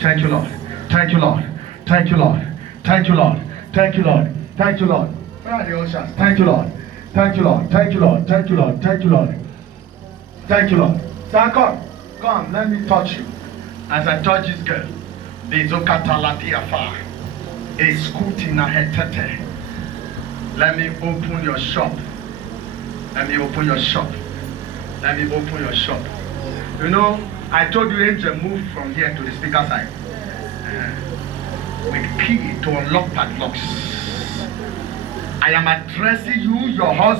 Thank you, Lord. Thank you, Lord. Thank you, Lord. Thank you, Lord. Thank you, Lord. Thank you, Lord. Where are the ushers? Thank you, Lord. Thank you, Lord. Thank you, Lord. Thank you, Lord. Thank you, Lord. Thank you, Lord. Sir, come. Come, let me touch you. As I touch this girl, let me open your shop. Let me open your shop. Let me open your shop. You know, I told you, Angel, move from here to the speaker side. With key to unlock padlocks. I am addressing you, your husband.